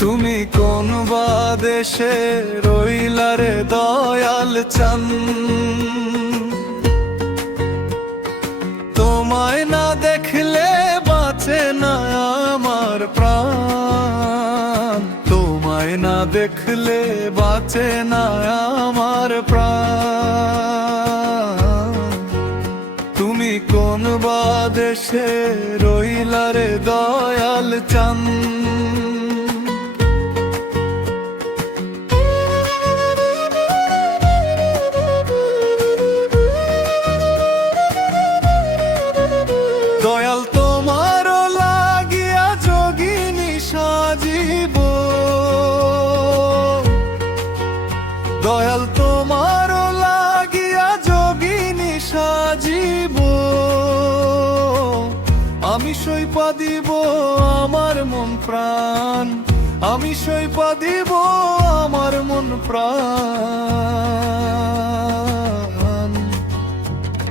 তুমি কোন বা দেশে রইলা রে দয়াল চান, তোমায় না দেখলে বাঁচে না আমার প্রাণ, তোমায় না দেখলে বাঁচে না আমার প্রাণ। তুমি কোন বা দেশে রইলা রে দয়াল চান। দয়াল তোমার লাগিয়া যোগিনী সাজিব, দয়াল তোমার লাগিয়া যোগিনী সাজিব, আমি সইপা দিব আমার মন প্রাণ, আমি সইপা দিব আমার মন প্রাণ।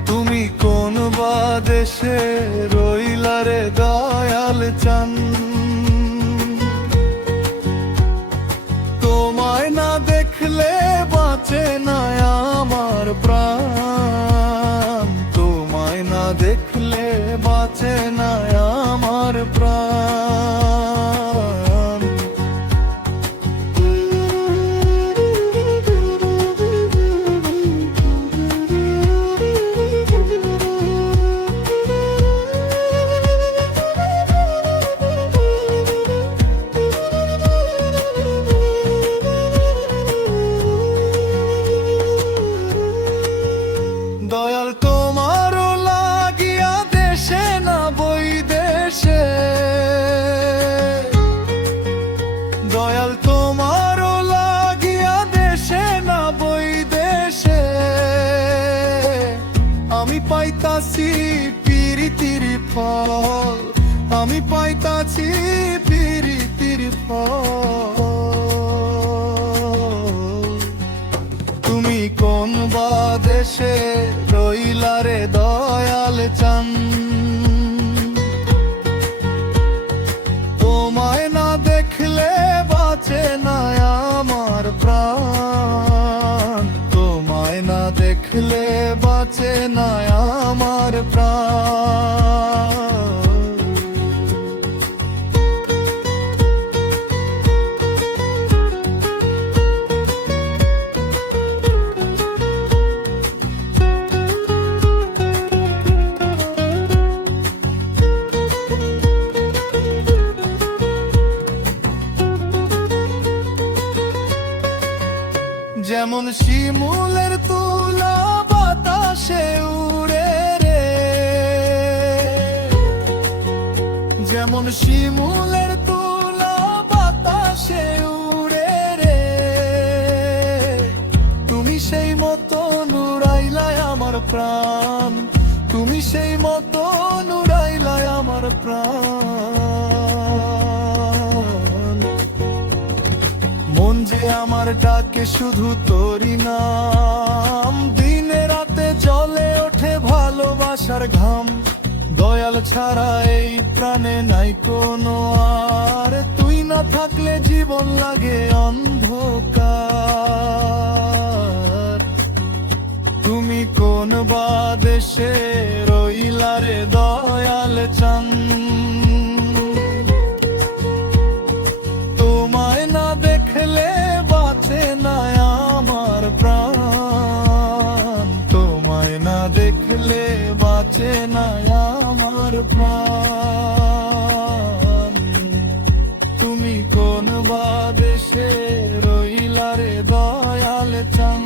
তুমি কোন বা দেশে রইলা রে দয়াল চান, তোমায় না দেখলে বাঁচে না আমার প্রাণ, তোমায় না দেখলে বাঁচে না আমার প্রাণ। দয়াল তোমার লাগিয়া দেশে না বৈদেশে, দয়াল তোমার লাগিয়া দেশে না বৈদেশে, আমি পাইতাছি প্রীতির ফল, আমি পাইতাছি প্রীতির ফল। তুমি কোন বা দেশে রইলা রে দয়াল চান, তোমায় না দেখলে বাঁচে না আমার প্রাণ, তোমায় না দেখলে বাঁচে না আমার প্রাণ। যেমন শিমুলের তুলা বাতাসে উড়ে রে, যেমন শিমুলের তুলা বাতাসে উড়ে রে, তুমি সেই মতো নুরাইলায় আমার প্রাণ, তুমি সেই মতো নুরাইলায় আমার প্রাণ। মন যে আমার ডাকে শুধু তোরি নাম, দিনে রাতে জ্বলে ওঠে ভালোবাসার ঘাম, দয়াল ছাড়া এই প্রাণে নাই কোনো আর, তুই না থাকলে জীবন লাগে অন্ধকার। তুমি কোন বা দেশে রইলা রে দয়াল চান, তোমায় না দেখলে বাঁচে না আমার প্রাণ, তোমায় না দেখলে বাঁচে না আমার প্রাণ। তুমি কোন বা দেশে রইলা রে দয়াল চান।